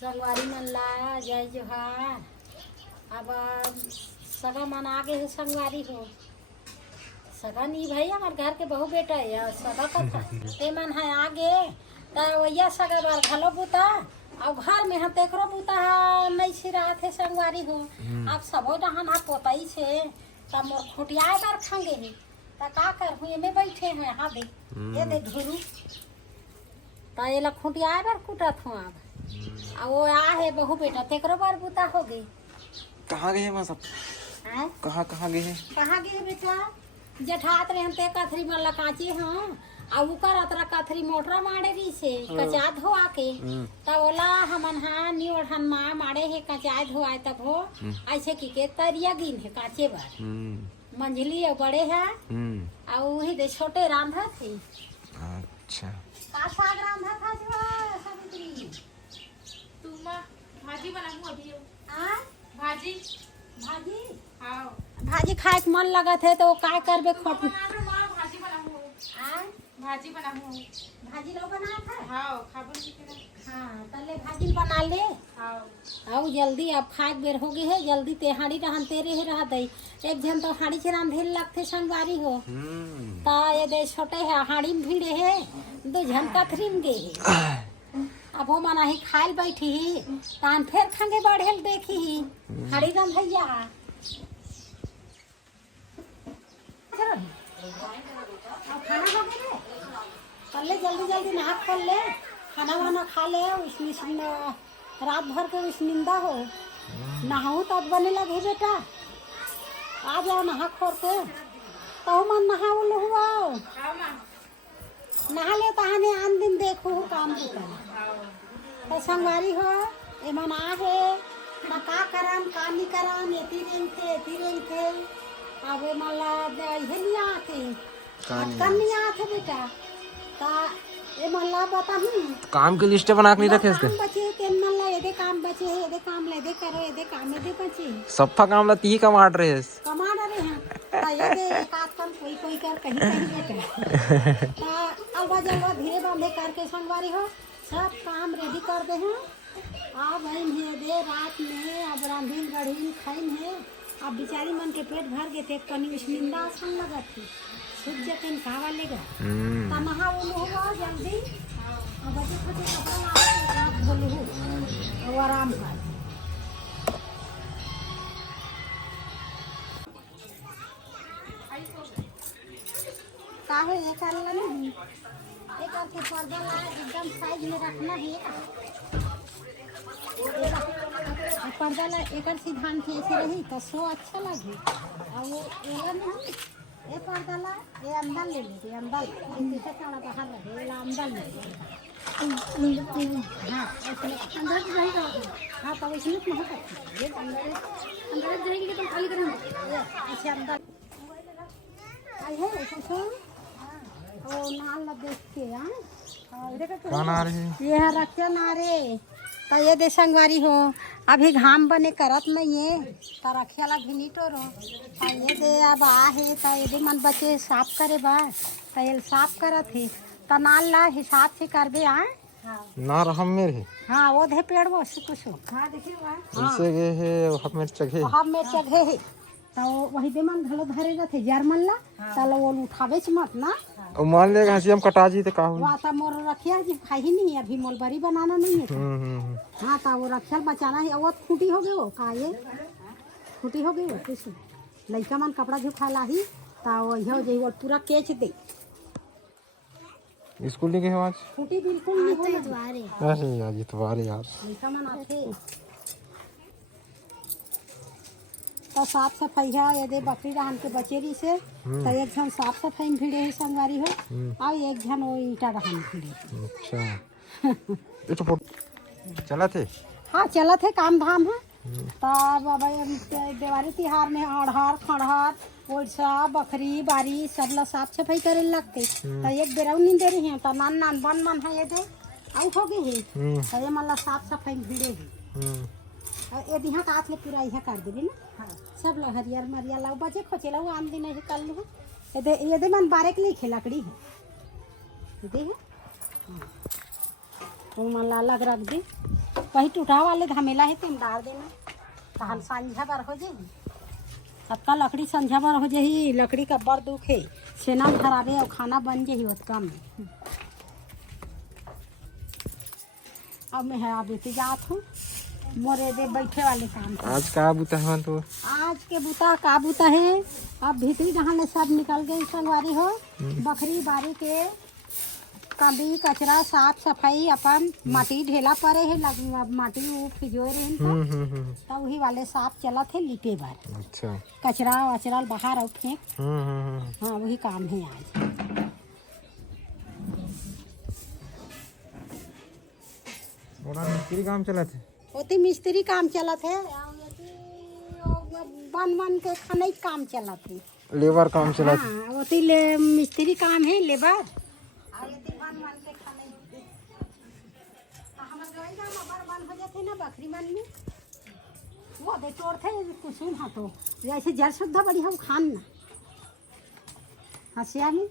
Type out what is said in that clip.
संगवारी मन ला जय जोहार। अब सगा मन आगे है संगवारी हो सगा नहीं भाई हमारे घर के बहू बेटा है सगा कथा ते मन है आगे वैया सगा बार घलो बुता और घर में हम तेकरो बुता नहीं छिरा थे संगवारी हो अब सबो डहान हाथ पोताई छे तब मोर खुटिया बार खांगे है ता का कर हुए में बैठे हैं हां दे ये दे धुरु ता ये ला खुटिया बार कुटत हूं अब वो आ है बहू बेटा तेकरो बार बुता हो गई। कहाँ गए हैं सब? कहाँ गए हैं? कहाँ गए बेटा जठात रे हम ते कथरी मन लकाचे हां आ उकर अतरा कथरी मोटरा मारे री से कचा धो आके त ओला हमन हां नी ओढ़न मा मारे है कचा धो आए तब हो ऐसे की के तरिया गिन है काचे बार मंझली और बड़े है आ वही दे छोटे रांधा थे। अच्छा का साग रांधा था जो सवित्री तुम भाजी बनाऊं अभी हां भाजी भाजी हाँ भाजी खाए के मन लगत है तो का करबे खोट भाजी बनाऊं हां भाजी बनाऊं भाजी लो बना था हाँ खाबन की हाँ तले भाजी बना ले हाँ आओ जल्दी अब खाए बेर हो गई है जल्दी ते हाड़ी रहन तेरे ही रह दई एक जन तो हाड़ी से रांधे लगते संगवारी हो ता ये दे छोटे है हाड़ी में भीड़े है दो जन कथरी में गे है अब वो मना ही खाल बैठी ही तान फिर खांगे बढ़ेल देखी ही हाड़ी रंध भैया अब खाना हो गया कर ले जल्दी नहा खोल ले खाना वाना खा ले उसमें रात भर के उस निंदा हो नहाऊं तब बने लगे बेटा आ जाओ नहा खोर के तो मन नहा लो हुआ नहा ले तहाने आन दिन देखो काम बुता तो संगवारी हो ए मन आ है ना का करम का नहीं करम एती रेंग थे अब ए मला ये नहीं आते कर नहीं आते बेटा ता ए मला बता काम की लिस्ट बना के नहीं रखे इसके बचे तेन मला एदे काम बचे है एदे काम लेदे करो एदे काम एदे बचे सफा काम ला ती कमाड़ रहे हैं कमा रहे हैं ता एदे एक आध काम कोई कर कहीं बेटा ता अब जल्दी धीरे बांधे करके संगवारी हो सब काम रेडी कर दे हैं अब हम है दे रात में अब रांधीन गढ़ीन खाइन है अब बेचारी मन के पेट भर गए थे पनी निंदा आसान लगा थी सूझ जतन खावा लेगा ता नहा वो होगा जल्दी अब बच्चे छोटे कपड़ा ला रात बोलू हो और आराम कर काहे ये कर ला नहीं एक करके पर्दा ला एकदम साइज में रखना है पर्दा ला एक सिद्धांत ऐसे रही तो सो अच्छा लगे और वो एला नहीं ये पर्दा ला ये अंदर ले ले अंदर पीछे काला बाहर रहे ये अंदर ले हाँ इसमें अंदर रहेगा हाँ तो इसमें नहीं करती ये अंदर रहेगी तो खाली करेंगे ये ऐसे अंदर आई है ऐसे ओ नाल ला देख के हां कौन आ रही है ये है रक्षा नारे तो ये दे संगवारी हो अभी घाम बने करत नहीं है तो रखे ला भी नहीं टोरो ये दे अब आ है तो ये दे मन बचे साफ करे बा तो ये साफ करत है तो नाल ला हिसाब से कर दे आए ना रहम मेरे हाँ वो दे पेड़ वो कुछ हाँ देखिए इसे गए है हम मेरे चगे हम में चढ़े है तो वही दे मन घलो धरेगा थे जर्मन ला चलो वो उठावे मत ना और मान ले हंसी हम कटा जी तो का वो आता मोर रखिया जी खाई ही नहीं अभी मोलबरी बनाना नहीं है हाँ तो वो रखियल बचाना है वो फूटी हो गई वो का ये फूटी हो गई वो कुछ लड़का मन कपड़ा झुका ला ही तो वो जो वो पूरा केच दे स्कूल नहीं गए आज फूटी बिल्कुल नहीं हो द्वारे अरे यार ये तो यार लड़का मन आते तो साफ सफाई है ये दे बकरी रहन के बचेरी से तो एक जन साफ सफाई में भिड़े है संगवारी हो और एक जन वो ईटा रहन भिड़े अच्छा ये तो चला थे हाँ चला थे काम धाम है तब अब दिवाली तिहार में अड़हर खड़हर ओरसा बकरी बारी सब ला साफ सफाई करे लगते तो एक बेरा नहीं दे रही है तो नान बन मन है ये दे आउ हो गए है तो ये मतलब साफ सफाई में भिड़े है ये दिहा का ले पूरा यह कर देबी ना हाँ सब ला हरियर मरिया ला बचे खोचे ला आम दिन है कर लो ये दे मन बारे के लिए लकड़ी है दे है वो मन ला अलग रख दी वही टूटा वाले धमेला है तुम डाल देना तहन संझा बार हो जाएगी सबका लकड़ी संझा बार हो जाही लकड़ी का बड़ दुख है सेना खराबे और खाना बन जाही उतका में अब मैं है अब इतनी जात हूँ मोरे दे बैठे वाले काम आज का बुता है तो आज के बुता का बुता है अब भीतरी जहाँ ले सब निकल गई संगवारी हो बकरी बारी के कभी कचरा साफ सफाई अपन माटी ढेला पड़े है माटी वो फिजोए रहे तब वही वाले साफ चला थे लिपे बार अच्छा कचरा वचरा बाहर और फेंक हाँ वही काम है आज बड़ा मिस्त्री काम चला थे होती मिस्त्री काम चला थे बन बन के खाने काम चला थे लेबर काम चला थे हाँ होती मिस्त्री काम है लेबर और ये बन बन के खाने हम गए ना मगर बन हो जाते ना बकरी मन में वो दे तोड़ थे कुछ हाँ तो जैसे जल शुद्ध बड़ी हम खान ना हंसिया में